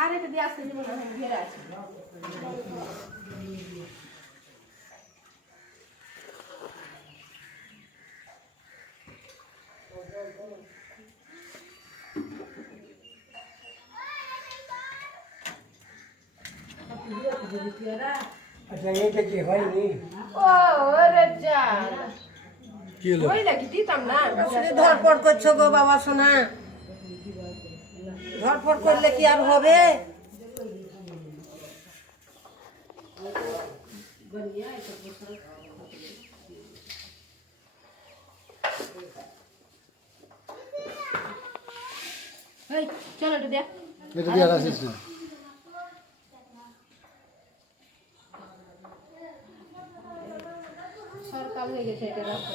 আর এটা দিয়ে আসতে দিব না, ঘেরা আছে। আচ্ছা এইটা কি হয়নি? ও ওরে যা কি হলো? ওই নাকি দিতাম না। ধরপড় করছো গো বাবা সোনা, ধরপড় করলে কি আর হবে? এই চলো এটা দেখ। এটা দিয়ে আর আসিস না। সরকার হয়ে গেছে এটা রাস্তা,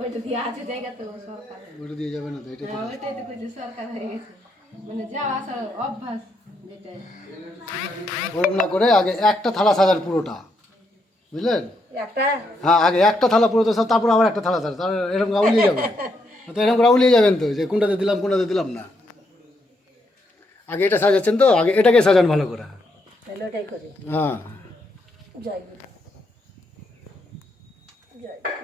ওইটা দিয়ে আছে জায়গা তো সরকার। ওটা দিয়ে যাবে না তো, এটা হ্যাঁ, ওইটাই তো কইছে সরকার হয়ে গেছে, মানে যাওয়া আসার অভ্যাস যেটা। ওরম না করে আগে একটা থালা সাজান পুরোটা, বুঝলেন? একটা হ্যাঁ, আগে একটা থালা পুরো তো সব, তারপর আবার একটা থালা সাজান, তাহলে এরকম রাউলিয়ে যাবেন। তো এরকম রাউলিয়ে যাবেন তো, যে কোনটাতে দিলাম না। আগে এটা সাজাচ্ছেন তো, আগে এটাকে সাজান ভালো করে। তাহলে ওটাই করি। হ্যাঁ, জয় গুরু। জয় গুরু।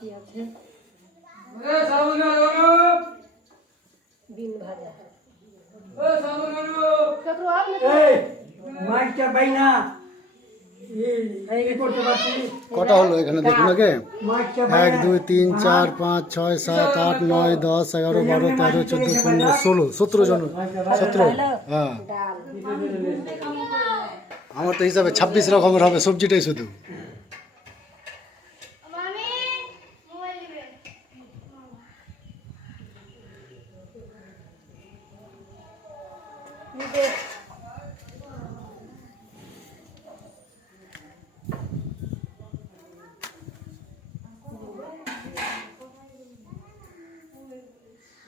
কি আছে? বিন ভাজা। এই মাইকটা পাই না, এই করতে পারছি। কটা হলো এখানে দেখুন আগে। মাইকটা পাই 1 না। 2 3 4 5 6 7 8 9 10 11 12 13 14 15 16 17 জন, 17। হ্যাঁ, ডাল। আমার তো হিসাবে 26 রকমের হবে সবজিটাই শুধু।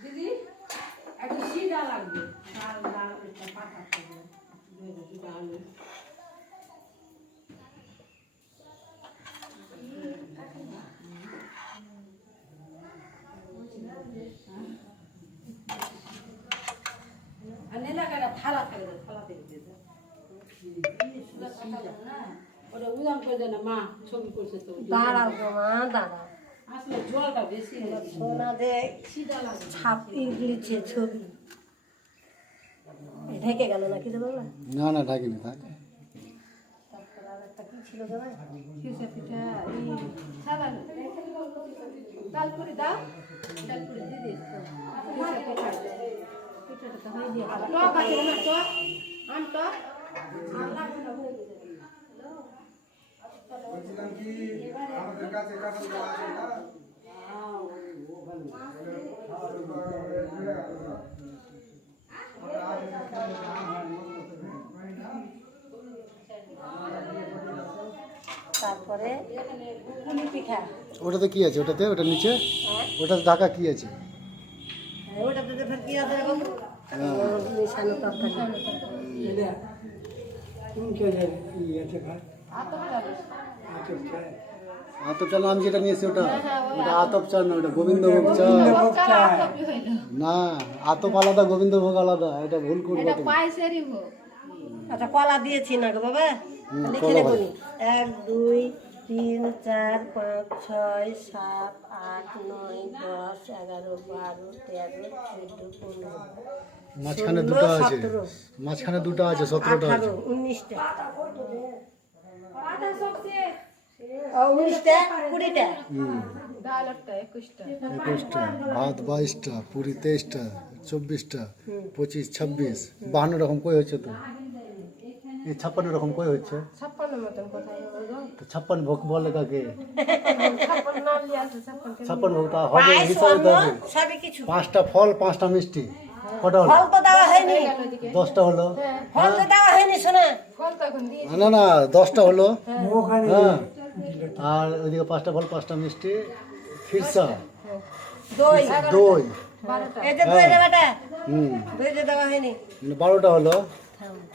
দিদি একটু সিধা লাগবে, ডাল ডাল একটা পাতা করবে, ডাল। আর নেলা কাটা থালা করে দাও, থালা থেকে দিয়ে দাও। ওটা উদাম করে দেয় না, মা ছবি করছে তো। দাঁড়াও গো মা, দাঁড়াও। আসলে জলটা বেশি সোনা দে ছাপ ইংলিশে ছবি ঢেকে গেল না কিছু বলবে? না না, ঢাকিনি থাক। তারপর আর একটা কি ছিল জানো? কিসে পিঠা এই সাদা ডাল করে দাও, ডাল করে দিয়ে দিস তো। কিসে পিঠা, পিঠাটা তো হয়ে দিয়ে টক আছে না, টক আম টক বলছিলাম কি আমাদের কাছে কাঁঠাল কলা আছে না? তারপরে পুলি পিঠা। ওটাতে কি আছে? ওটা নিচে ওটাতে ঢাকা কি আছে? ওটাতে তো ফের কি আছে রে বাবু? মিশানো তরকারি। এটা কোন কেজি আছে ভাই? আতপ যাবে। আচ্ছা চাই। আতপ চাল আমি যেটা নিয়েছি ওটা আতপ চাল না, ওটা গোবিন্দভোগ চাল। চাল আতপই হইল, না, আতপ আলাদা, গোবিন্দভোগ আলাদা, এটা ভুল করবো এটা তুমি। পায়েসেরই ভোগ। আচ্ছা কলা দিয়েছি না গো বাবা, লিখে কলা নেব। ভাই। 1 2 3 4 5 6 7 8 9 10 11 12 13 14 15 মাঝখানে দুটো আছে, 17 17টা আছে। 18 19টা 19টা 20টা। ডাল একটা 21টা, 21টা, ভাত 22টা, পুরি 23টা, 24টা, 25 26 52 রকম কই হচ্ছে তো। এই 56 রকম কই হচ্ছে 56 মতন কোথায় হবে গো? তো 56 ভোগ বলে কাকে 56 নাম লিয়ে আছে 56 56 ভোগ তা হবে পায়েস হিসাবে অন্ন তো হবে। সবই কিছু 5টা ফল 5টা মিষ্টি কটা হলো ফল তো দেওয়া হয়নি 10টা হলো ফল তো দেওয়া হয়নি শোনা ফল তখন দিয়ে না না 10টা হলো ওখানে হ্যাঁ আর ওইদিকে 5টা ফল 5টা মিষ্টি ফিরসা দই দই এই যে দই দেওয়াটা হুম দই যে দেওয়া হয়নি 12টা হলো